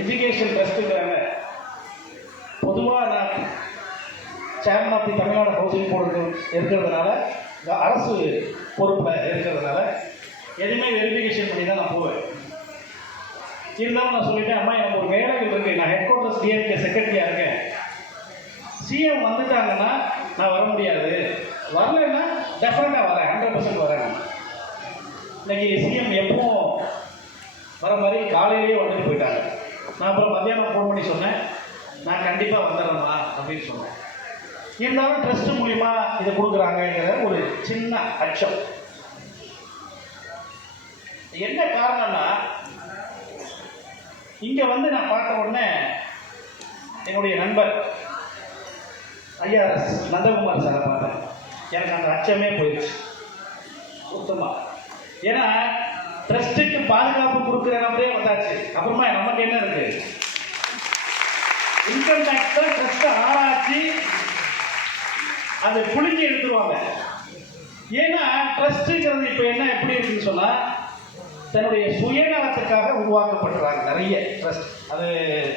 Education ட்ரஸ்ட்டுங்கிறாங்க. பொதுவாக நான் chairman of the Tamil Nadu housing board இருக்கிறதுனால, அரசு பொறுப்பில் இருக்கிறதுனால எதுவுமே வெரிஃபிகேஷன் பண்ணி தான் நான் போவேன். இருந்தாலும் நான் சொல்லிட்டேன், அம்மா எனக்கு ஒரு வேலைகள் இருக்குது, நான் ஹெட் குவார்ட்டர்ஸ் டிஎம்கே செக்ரட்டரியாக இருக்கேன், சிஎம் வந்துட்டாங்கன்னா நான் வர முடியாது, வரலன்னா டெஃபினட்டாக வரேன், 100% வரேன். இன்னைக்கு சிஎம் எப்பவும் வர மாதிரி காலையிலேயே வந்துட்டு போயிட்டாங்க. நான் அப்புறம் மத்தியானம் ஃபோன் பண்ணி சொன்னேன், நான் கண்டிப்பாக வந்துடுறேம்மா அப்படின்னு சொன்னேன். இருந்தாலும் ட்ரஸ்ட் மூலிமா இதை கொடுக்குறாங்கிற ஒரு சின்ன அச்சம். என்ன காரணம்னா, இங்கே வந்து நான் பார்த்த உடனே என்னுடைய நண்பர் ஐஆர்எஸ் நந்தகுமார் சாரை பார்த்தேன். எனக்கு அந்த அச்சமே போயிடுச்சு சுத்தமாக. ஏன்னா ட்ரஸ்ட்டுக்கு பாதுகாப்பு கொடுக்குற நம்பரே வந்தாச்சு. அப்புறமா நமக்கு என்ன இருக்கு? இன்கம் டேக்ஸ் தான் ட்ரஸ்ட்டை ஆராய்ச்சி அதை புளிஞ்சு எடுத்துருவாங்க. ஏன்னா ட்ரஸ்ட்டுங்கிறது இப்போ என்ன எப்படி இருக்குன்னு சொன்னால், தன்னுடைய சுயநலத்துக்காக உருவாக்கப்படுறாங்க நிறைய ட்ரஸ்ட். அது